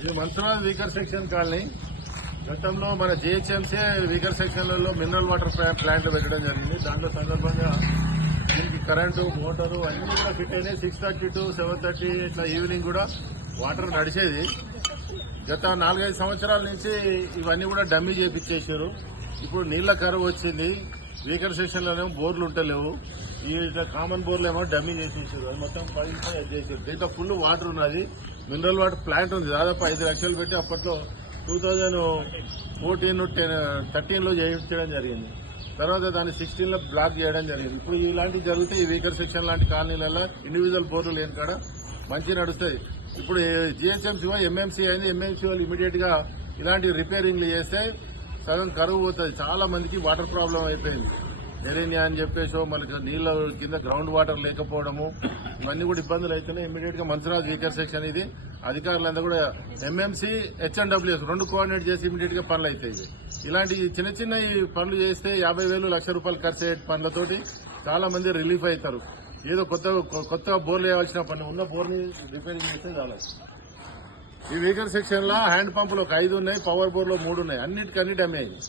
ఇది మంత్రాజ్ weaker section colony. గతంలో మన జిహెచ్ఎంసీ వీకర్ సెక్షన్లలో మినరల్ వాటర్ ప్లాంట్లు పెట్టడం జరిగింది. దాంట్లో సందర్భంగా దీనికి కరెంటు, మోటారు అన్ని కూడా ఫిట్ అయినాయి. 6:30 to 7:30 ఇట్లా ఈవినింగ్ కూడా వాటర్ నడిచేది. గత 4-5 సంవత్సరాల నుంచి ఇవన్నీ కూడా డమ్మీ చేపించేసారు. ఇప్పుడు నీళ్ల కరువు వచ్చింది. వీకర్ సెక్షన్లోనేమో బోర్లు ఉంటలేవు. ఈ కామన్ బోర్లు ఏమో డమ్మీ చేసేసారు. అది మొత్తం 10 చేసారు. దీంట్లో ఫుల్ వాటర్ ఉన్నది. మినరల్ వాటర్ ప్లాంట్ ఉంది. దాదాపు 5 లక్షలు పెట్టి అప్పట్లో 2013లో చేయించడం జరిగింది. తర్వాత దాన్ని 16లో బ్లాక్ చేయడం జరిగింది. ఇప్పుడు ఇలాంటివి జరిగితే ఈ వీకర్ సెక్షన్ లాంటి కాలనీలలో ఇండివిజువల్ బోర్లు లేని కాడ మంచి నడుస్తుంది. ఇప్పుడు జిహెచ్ఎంసీ ఎంఎంసీ అయింది. ఎంఎంసీ వాళ్ళు ఇమీడియట్ గా ఇలాంటి రిపేరింగ్లు చేస్తే సగం కరువు పోతుంది. చాలా మందికి వాటర్ ప్రాబ్లం అయిపోయింది. ఎరేనియా అని చెప్పేసో మనకి నీళ్ళ కింద గ్రౌండ్ వాటర్ లేకపోవడము ఇవన్నీ కూడా ఇబ్బందులు అయితేనే ఇమీడియట్ గా మంచిరాజ్ వీకర్ సెక్షన్ ఇది అధికారులంతా కూడా ఎంఎంసీ, హెచ్ఎండ్డబ్ల్యూఎస్ 2 కోఆర్డినేట్ చేసి ఇమీడియట్ గా పనులు అవుతాయి. ఇలాంటి చిన్న చిన్న పనులు చేస్తే 50,000 1,00,000 రూపాయలు ఖర్చు అయ్యే పనులతోటి చాలా మంది రిలీఫ్ అవుతారు. ఏదో కొత్త బోర్లు వేయాల్సిన పని ఉన్న బోర్ని రిపేరింగ్ చేస్తే చాలా. ఈ వీకర్ సెక్షన్ లో హ్యాండ్ పంపులు ఒక 5 ఉన్నాయి, పవర్ బోర్లు 3 ఉన్నాయి. అన్నిటికీ డమ్మే అయ్యాయి.